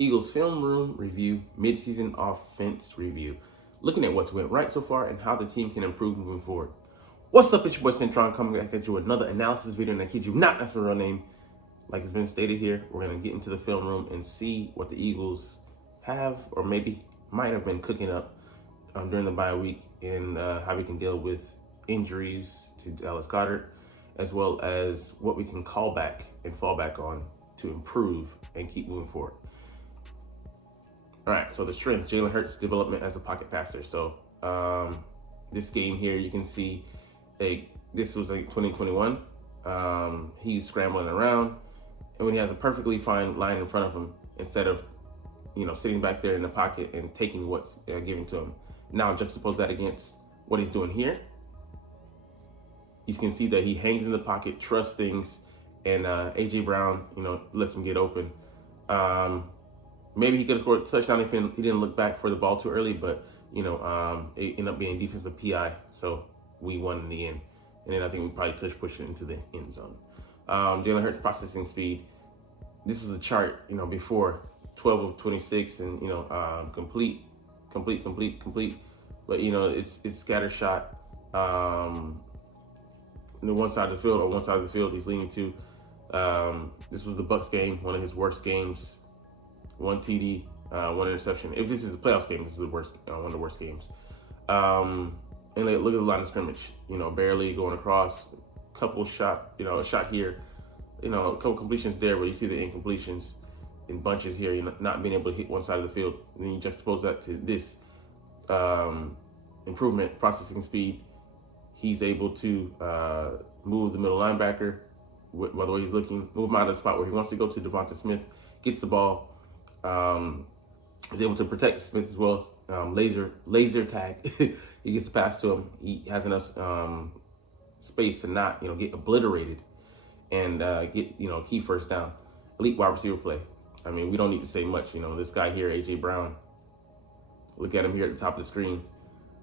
Eagles film room review, midseason offense review, looking at what's went right so far and how the team can improve moving forward. What's up, it's your boy Centron coming back at you with another analysis video, and I kid you not, that's my real name. Like it's been stated here, we're going to get into the film room and see what the Eagles have or maybe might have been cooking up during the bye week, and how we can deal with injuries to Dallas Goedert, as well as what we can call back and fall back on to improve and keep moving forward. All right, so the strength, Jalen Hurts' development as a pocket passer. So this game here, you can see this was like 2021. He's scrambling around, and when he has a perfectly fine line in front of him, instead of sitting back there in the pocket and taking what's given to him. Now juxtapose that against what he's doing here. You can see that he hangs in the pocket, trusts things, and AJ Brown, lets him get open. Maybe he could have scored a touchdown if he didn't look back for the ball too early, but it ended up being defensive PI, so we won in the end. And then I think we probably pushed it into the end zone. Jalen Hurts' processing speed. This was the chart, before 12 of 26, and complete. But it's scatter shot. One side of the field he's leaning to. This was the Bucs game, one of his worst games. 1 TD, 1 interception. If this is a playoffs game, this is the worst, one of the worst games. And look at the line of scrimmage. Barely going across. Couple shot, a shot here. A couple completions there, but you see the incompletions in bunches here. You're not being able to hit one side of the field. And then you juxtapose that to this improvement, processing speed. He's able to move the middle linebacker by the way he's looking, move him out of the spot where he wants to go to. Devonta Smith gets the ball. Is able to protect Smith as well. Laser tag. He gets the pass to him. He has enough space to not get obliterated and get key first down. Elite wide receiver play. I mean, we don't need to say much. This guy here, AJ Brown. Look at him here at the top of the screen.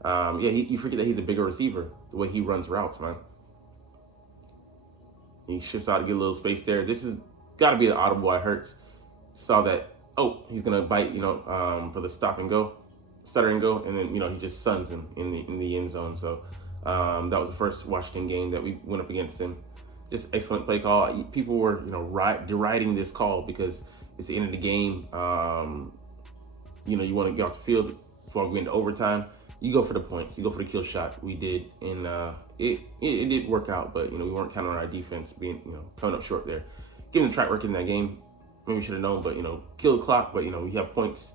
You forget that he's a bigger receiver. The way he runs routes, man. He shifts out to get a little space there. This has got to be the audible. I Hurts saw that. Oh, he's gonna bite, for the stutter and go, and then he just suns him in the end zone. So that was the first Washington game that we went up against him. Just excellent play call. People were deriding this call because it's the end of the game. You want to get off the field before we get into overtime. You go for the points. You go for the kill shot. We did, and it did work out, but we weren't counting on our defense being coming up short there. Getting the track record in that game. Maybe we should have known, but kill the clock. But we have points.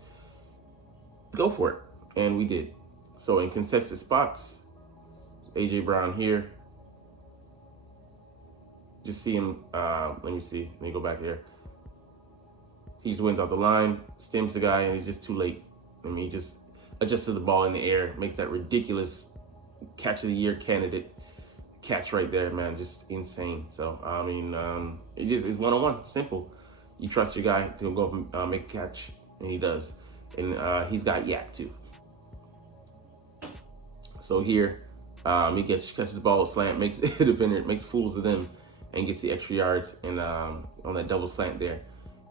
Go for it, and we did. So in contested spots, AJ Brown here. Just see him. Let me see. Let me go back there. He just wins off the line, stems the guy, and he's just too late. I mean, he just adjusted the ball in the air, makes that ridiculous catch of the year candidate catch right there, man. Just insane. So I mean, it just is one-on-one, simple. You trust your guy to go up and make a catch, and he does. And he's got yak too. So here, he catches the ball, slant, makes the defender, makes fools of them, and gets the extra yards and on that double slant there.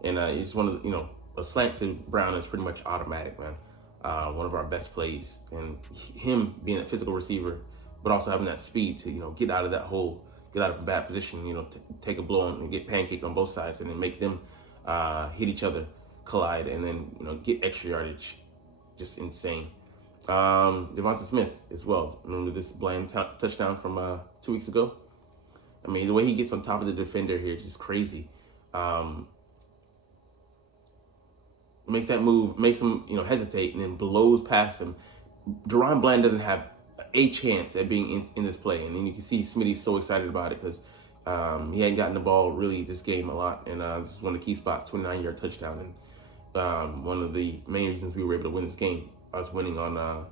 And it's one of the, a slant to Brown is pretty much automatic, man. One of our best plays, and him being a physical receiver, but also having that speed to get out of that hole, get out of a bad position, take a blow and get pancaked on both sides, and then make them hit each other, collide, and then get extra yardage. Just insane. Devonta Smith as well. Remember this bland touchdown from 2 weeks ago? I mean, the way he gets on top of the defender here is just crazy. Makes that move, makes him hesitate, and then blows past him. Deron Bland doesn't have a chance at being in this play, and then you can see Smitty's so excited about it because he hadn't gotten the ball really this game a lot, and this is one of the key spots, 29-yard touchdown, and one of the main reasons we were able to win this game, us winning on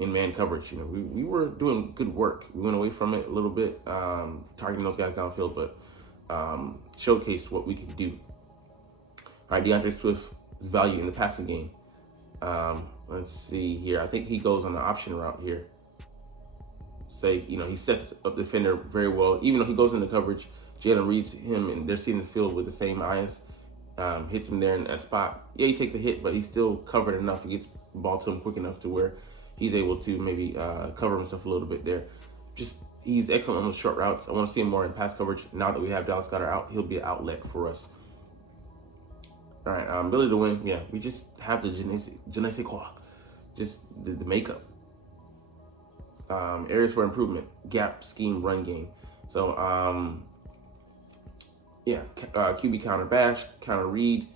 in man coverage. We were doing good work. We went away from it a little bit, targeting those guys downfield, but showcased what we could do. All right, DeAndre Swift's value in the passing game. Let's see here. I think he goes on the option route here. He sets up the defender very well. Even though he goes into coverage, Jalen reads him, and they're seeing the field with the same eyes. hits him there in that spot. Yeah, he takes a hit, but he's still covered enough. He gets the ball to him quick enough to where he's able to maybe cover himself a little bit there. Just he's excellent on those short routes. I want to see him more in pass coverage. Now that we have Dallas Goedert out, he'll be an outlet for us. All right, ability to win. Yeah, we just have the je ne sais quoi, just the makeup. Areas for improvement: gap, scheme, run game. So yeah, QB counter bash, counter read,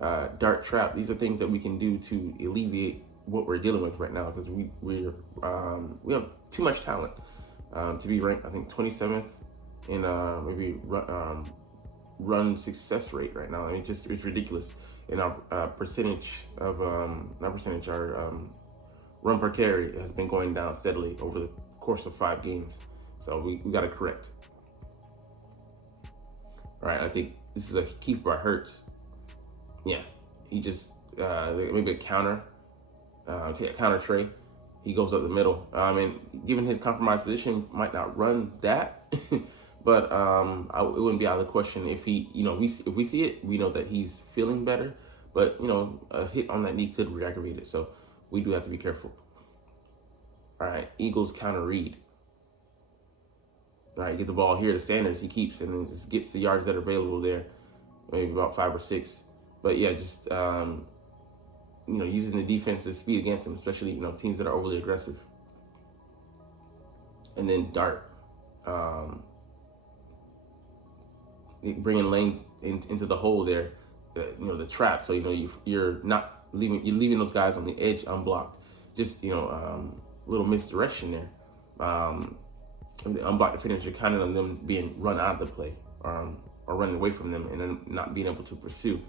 dart trap. These are things that we can do to alleviate what we're dealing with right now, because we have too much talent to be ranked, I think, 27th in maybe run success rate right now. I mean, it's ridiculous. And our percentage of our run per carry has been going down steadily over the course of 5 games. So we got to correct. All right, I think this is a keeper by Hurts. Yeah, he just maybe a counter tray. He goes up the middle. And given his compromised position, might not run that, but it wouldn't be out of the question if he, if we see it, we know that he's feeling better. But a hit on that knee could re-aggravate it, so we do have to be careful. All right, Eagles counter read. All right, get the ball here to Sanders. He keeps and then just gets the yards that are available there, maybe about 5 or 6. But yeah, just using the defense's speed against him, especially teams that are overly aggressive. And then dart, bringing Lane into the hole there, the trap. So you're leaving those guys on the edge unblocked. Just little misdirection there. The unblocked defenders, you're counting on them being run out of the play, or running away from them, and then not being able to pursue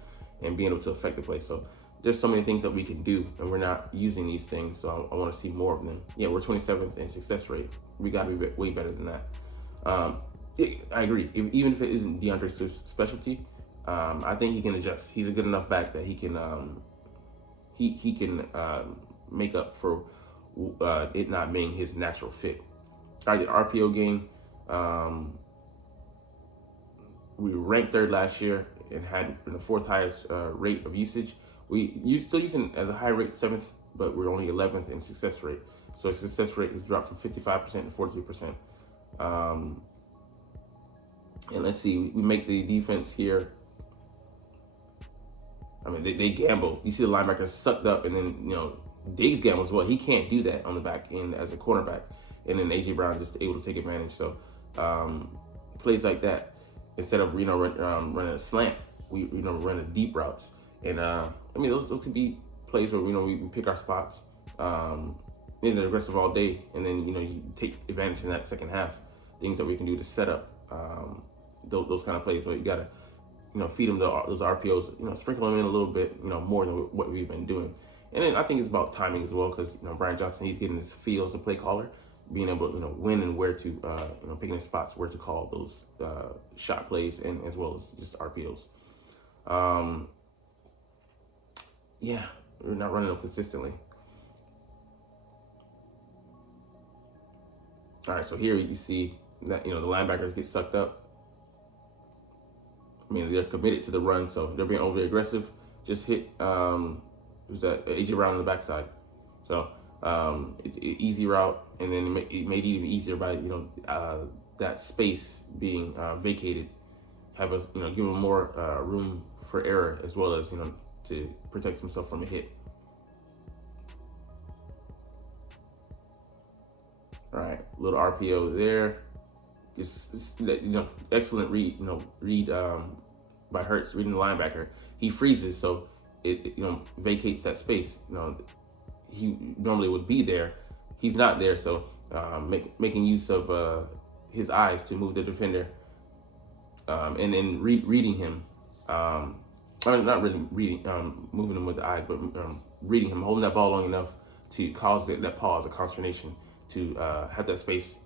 and being able to affect the play. So there's so many things that we can do, and we're not using these things. So I want to see more of them. Yeah, we're 27th in success rate. We got to be way better than that. I agree. Even if it isn't DeAndre Swift's specialty, I think he can adjust. He's a good enough back that he can make up for it not being his natural fit. All right, the RPO game. We ranked 3rd last year and had the 4th highest rate of usage. We still using it as a high rate 7th, but we're only 11th in success rate. So success rate has dropped from 55% to 43%. And let's see, we make the defense here. I mean, they gamble. You see the linebackers sucked up, and then Diggs gambles. Well, he can't do that on the back end as a cornerback. And then A.J. Brown just able to take advantage. So plays like that, instead of running a slant, we run a deep routes. And those could be plays where we pick our spots. Maybe they're aggressive all day, and then you take advantage in that second half. Things that we can do to set up those kind of plays. But you gotta feed them those RPOs. Sprinkle them in a little bit more than what we've been doing. And then I think it's about timing as well, because Brian Johnson, he's getting his feel as a play caller, being able to when and where to picking his spots where to call those shot plays, and as well as just RPOs. Yeah, we're not running them consistently. All right, so here you see that the linebackers get sucked up. I mean, they're committed to the run, so they're being overly aggressive. Just hit who's that? A.J. Brown on the backside. So it's an easy route, and then it made it even easier by that space being vacated. Have us give him more room for error, as well as to protect himself from a hit. All right, little RPO there. Just excellent read. Read by Hurts, reading the linebacker. He freezes, so it vacates that space. He normally would be there. He's not there, so making use of his eyes to move the defender, and then reading him. Not really reading, moving him with the eyes, but reading him, holding that ball long enough to cause that pause, a consternation, to have that space,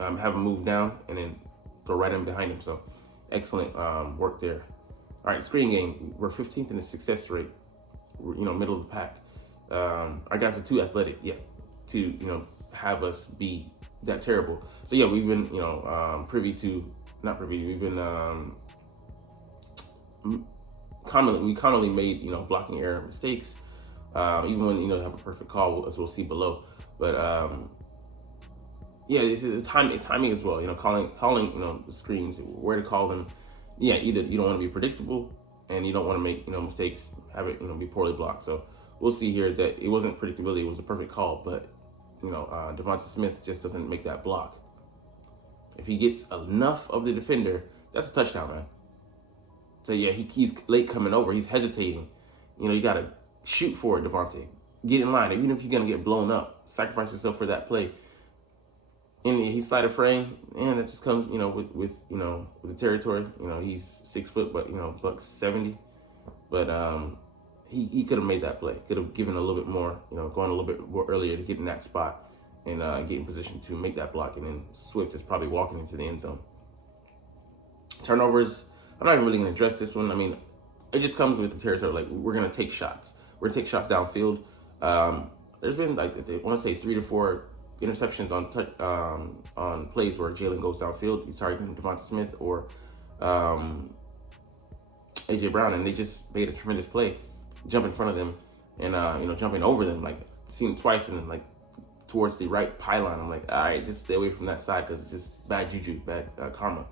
have him move down, and then throw right in behind him. So excellent work there. All right, screen game. We're 15th in the success rate. We're, middle of the pack. Our guys are too athletic, to have us be that terrible. So yeah, we've been we've been we commonly made, blocking error mistakes, even when, they have a perfect call, as we'll see below. But yeah, it's timing as well. Calling the screens, where to call them. Yeah, either you don't want to be predictable and you don't want to make mistakes, have it be poorly blocked. So we'll see here that it wasn't predictability; it was a perfect call. But Devonta Smith just doesn't make that block. If he gets enough of the defender, that's a touchdown, man. So yeah, he's late coming over. He's hesitating. You gotta shoot for it, Devontae. Get in line. Even if you're gonna get blown up, sacrifice yourself for that play. And he slide a frame, and it just comes, with the territory. He's 6 foot, but buck 70. But he could have made that play. Could have given a little bit more, going a little bit more earlier to get in that spot and get in position to make that block. And then Swift is probably walking into the end zone. Turnovers. I'm not even really going to address this one. I mean, it just comes with the territory. Like, we're going to take shots. We're going to take shots downfield. There's been, like, I want to say 3 to 4 interceptions on plays where Jalen goes downfield. He's targeting Devonta Smith or A.J. Brown, and they just made a tremendous play, jump in front of them and, jumping over them. Like, seen it twice and, like, towards the right pylon. I'm like, all right, just stay away from that side because it's just bad juju, bad karma.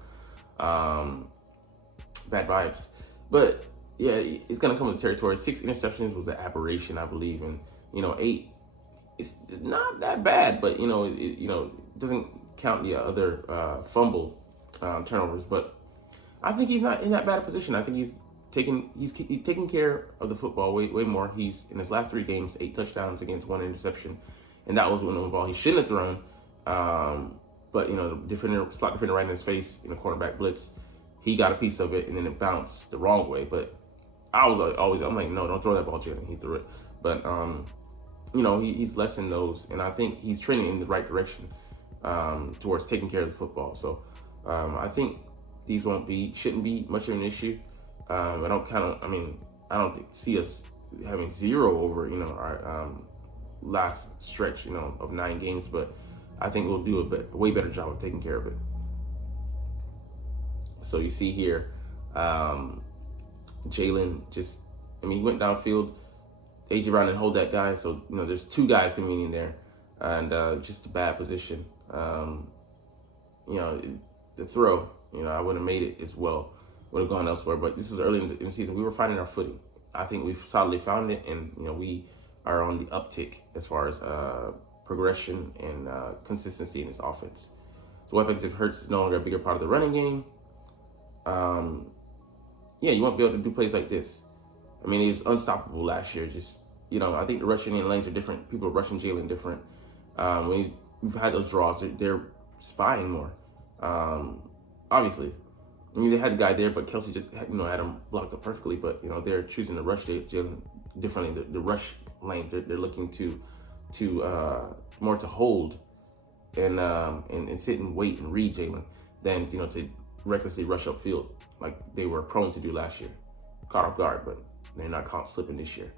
Bad vibes. But yeah, it's gonna come with the territory. 6 interceptions was an aberration, I believe, and 8, it's not that bad, but it doesn't count the other fumble turnovers. But I think he's not in that bad a position. I think he's taking care of the football way more. He's in his last 3 games, 8 touchdowns against 1 interception, and that was one of the ball he shouldn't have thrown. But the slot defender right in his face in a cornerback blitz. He got a piece of it, and then it bounced the wrong way. But I'm like, no, don't throw that ball, Jalen. He threw it. But, he's lessened those, and I think he's trending in the right direction towards taking care of the football. So I think these shouldn't be much of an issue. I don't see us having 0 over, our last stretch, of 9 games, but I think we'll do a way better job of taking care of it. So you see here, Jalen he went downfield. A.J. Brown didn't hold that guy, so there's 2 guys convening there, and just a bad position. The throw, I would have made it as well, would have gone elsewhere. But this is early in the season. We were finding our footing. I think we've solidly found it, and we are on the uptick as far as progression and consistency in this offense. So what happens if Hurts is no longer a bigger part of the running game? You won't be able to do plays like this. I mean, he was unstoppable last year. Just, I think the rushing in lanes are different. People are rushing Jalen different. When we've had those draws, they're spying more. Obviously, they had the guy there, but Kelsey just had him blocked up perfectly. But they're choosing to rush Jalen differently. The rush lanes, they're looking to more to hold and sit and wait and read Jalen than to recklessly rush upfield like they were prone to do last year. Caught off guard, but they're not caught slipping this year.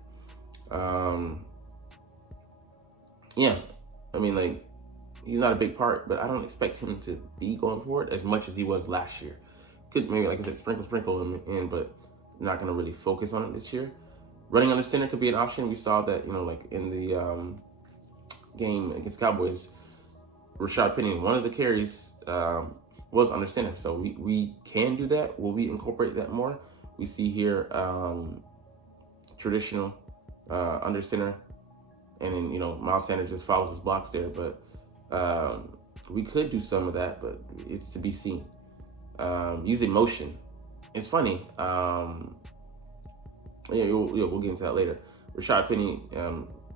He's not a big part, but I don't expect him to be going forward as much as he was last year. Could maybe, like I said, sprinkle him in, but not going to really focus on it this year. Running under center could be an option. We saw that, like in the game against Cowboys, Rashad Penny, one of the carries was under center. So we can do that. Will we incorporate that more? We see here traditional under center, and then Miles Sanders just follows his blocks there. But we could do some of that, but it's to be seen. Using motion, it's funny. We'll get into that later. Rashad Penny,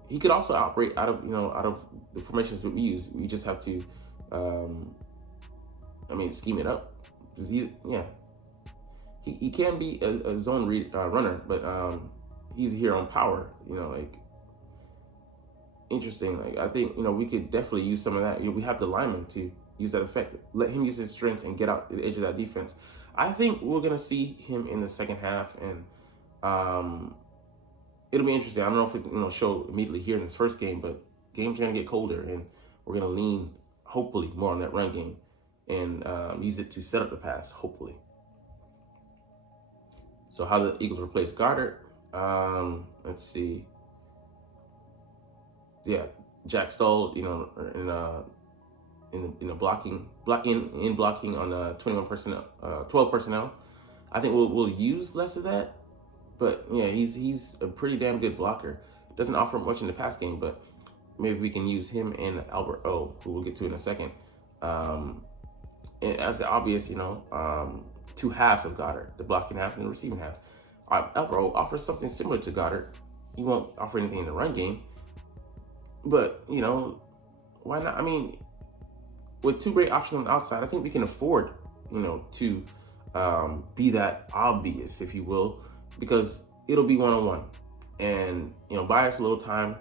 he could also operate out of the formations that we use. We just have to, scheme it up. He can be a zone runner, but he's here on power. Interesting. I think we could definitely use some of that. We have the lineman to use that effect. Let him use his strengths and get out the edge of that defense. I think we're gonna see him in the second half, and it'll be interesting. I don't know if it's show immediately here in this first game, but games are gonna get colder, and we're gonna lean hopefully more on that run game and use it to set up the pass. Hopefully. So how the Eagles replace Goddard? Let's see. Yeah, Jack Stoll, in blocking on 21 personnel, 12 personnel. I think we'll use less of that, but yeah, he's a pretty damn good blocker. Doesn't offer much in the pass game, but maybe we can use him and Albert O, who we'll get to in a second. And as the obvious, two halves of Goddard, the blocking half and the receiving half. Albert O offers something similar to Goddard. He won't offer anything in the run game, but why not? I mean, with two great options on the outside, I think we can afford, to be that obvious, if you will, because it'll be one-on-one, and buy us a little time,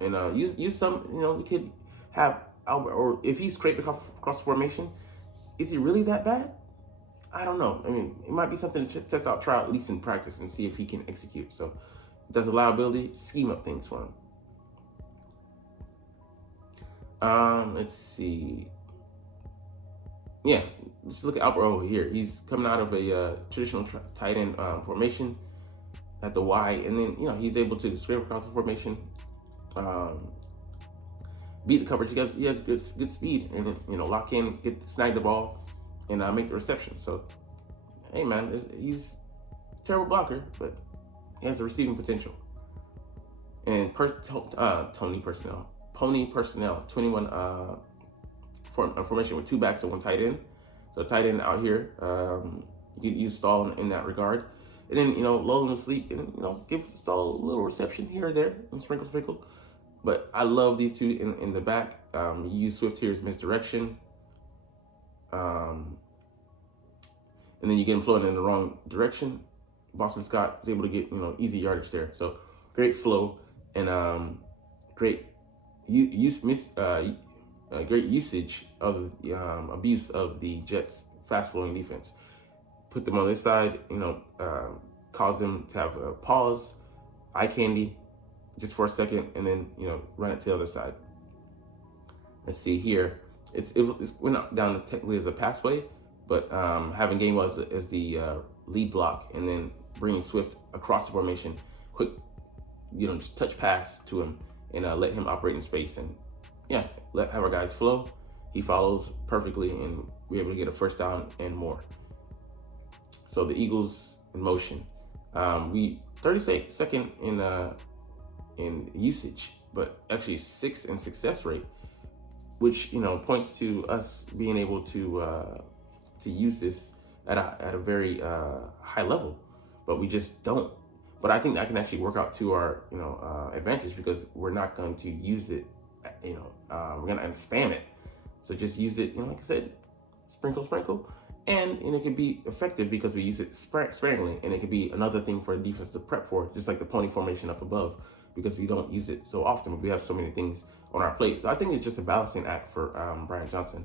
and use some. We could have Albert, or if he's scraped across the formation, is he really that bad? I don't know. I mean, it might be something to test out, try out at least in practice, and see if he can execute. So, does reliability scheme up things for him. Let's see. Yeah, just look at Albert over here. He's coming out of a traditional tight end formation at the Y, and then he's able to scrape across the formation, beat the coverage. He has good speed, and then lock in, snag the ball, and make the reception. So, hey man, he's a terrible blocker, but he has the receiving potential. And Pony personnel, 21 formation with two backs and one tight end. So tight end out here, you can use Stall in that regard. And then, lull him to sleep and, give Stall a little reception here or there and sprinkle. But I love these two in the back. You use Swift here as misdirection. And then you get him flowing in the wrong direction. Boston Scott is able to get, easy yardage there. So great flow and great great usage of abuse of the Jets' fast-flowing defense. Put them on this side, cause them to have a pause, eye candy, just for a second, and then run it to the other side. Let's see here. It went down technically as a pass play, but having Gainwell as the lead block, and then bringing Swift across the formation, quick, just touch pass to him, and let him operate in space, and have our guys flow. He follows perfectly, and we're able to get a first down and more. So the Eagles in motion. We 32nd in usage, but actually 6th in success rate, which points to us being able to use this at a very high level, but we just don't. But I think that can actually work out to our advantage, because we're not going to use it. We're gonna spam it. So just use it, like I said, sprinkle, and it can be effective because we use it sparingly, and it can be another thing for the defense to prep for, just like the pony formation up above, because we don't use it so often. But we have so many things on our plate. I think it's just a balancing act for Brian Johnson.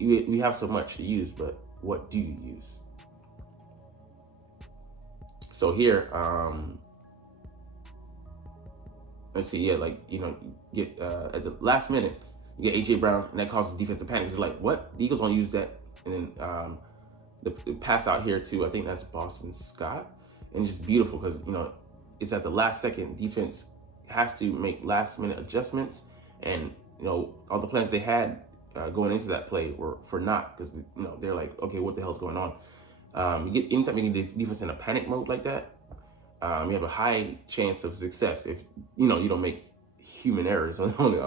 We have so much to use, but what do you use? So here, let's see, get at the last minute, you get A.J. Brown, and that causes the defense to panic. They're like, what? The Eagles won't use that. And then the pass out here to, I think that's Boston Scott. And just beautiful, because, it's at the last second. Defense has to make last minute adjustments. And, all the plans they had going into that play were for naught, because, they're like, okay, what the hell's going on? Anytime you get defense in a panic mode like that, you have a high chance of success if you don't make human errors on the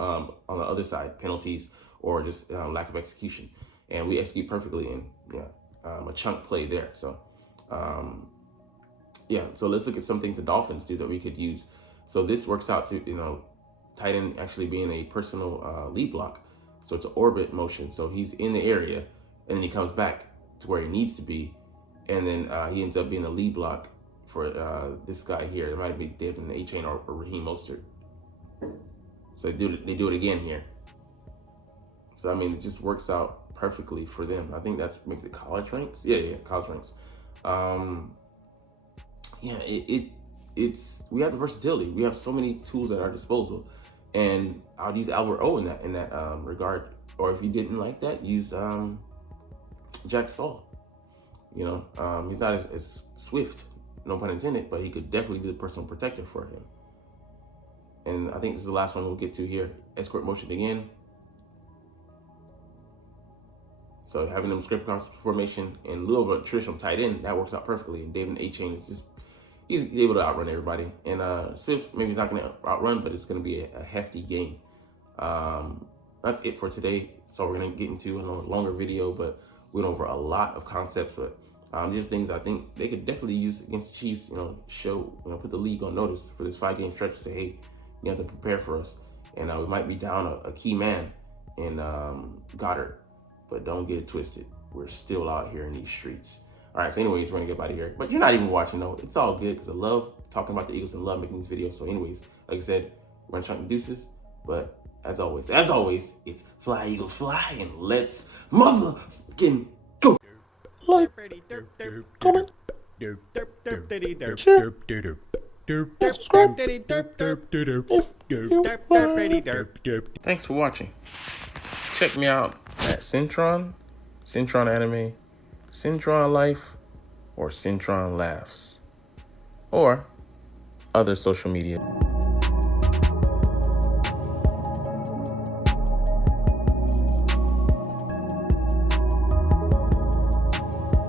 other side, penalties or just lack of execution. And we execute perfectly in a chunk play there. So so let's look at some things the Dolphins do that we could use. So this works out to tight end actually being a personal lead block. So it's an orbit motion. So he's in the area, and then he comes back to where he needs to be, and then he ends up being a lead block for this guy here. It might be David A-Chain or Raheem Mostert. So they do it again here. So it just works out perfectly for them. I think that's maybe the college ranks. Yeah, college ranks. It's we have the versatility. We have so many tools at our disposal, and I'll use Albert O in that regard. Or if you didn't like that, use Jack Stoll. You know, he's not as swift, no pun intended, but he could definitely be the personal protector for him. And I think this is the last one we'll get to here. Escort motion again. So having them script formation in lieu of a traditional tight end, that works out perfectly. And David A-Chain is just, he's able to outrun everybody. And Swift maybe he's not going to outrun, but it's going to be a hefty game. That's it for today. So we're going to get into a longer video, but we went over a lot of concepts, but just things I think they could definitely use against the Chiefs. Put the league on notice for this 5-game stretch to say, hey, you have to prepare for us. And we might be down a key man in Goddard. But don't get it twisted. We're still out here in these streets. All right, so anyways, we're gonna get out of here. But you're not even watching though. It's all good because I love talking about the Eagles and love making these videos. So anyways, like I said, we're gonna chunk the deuces. But as always, it's fly Eagles fly and let's motherfucking go. Like, comment, share, and subscribe Thanks for watching. Check me out at Centron Anime, Centron Life, or Centron Laughs, or other social media.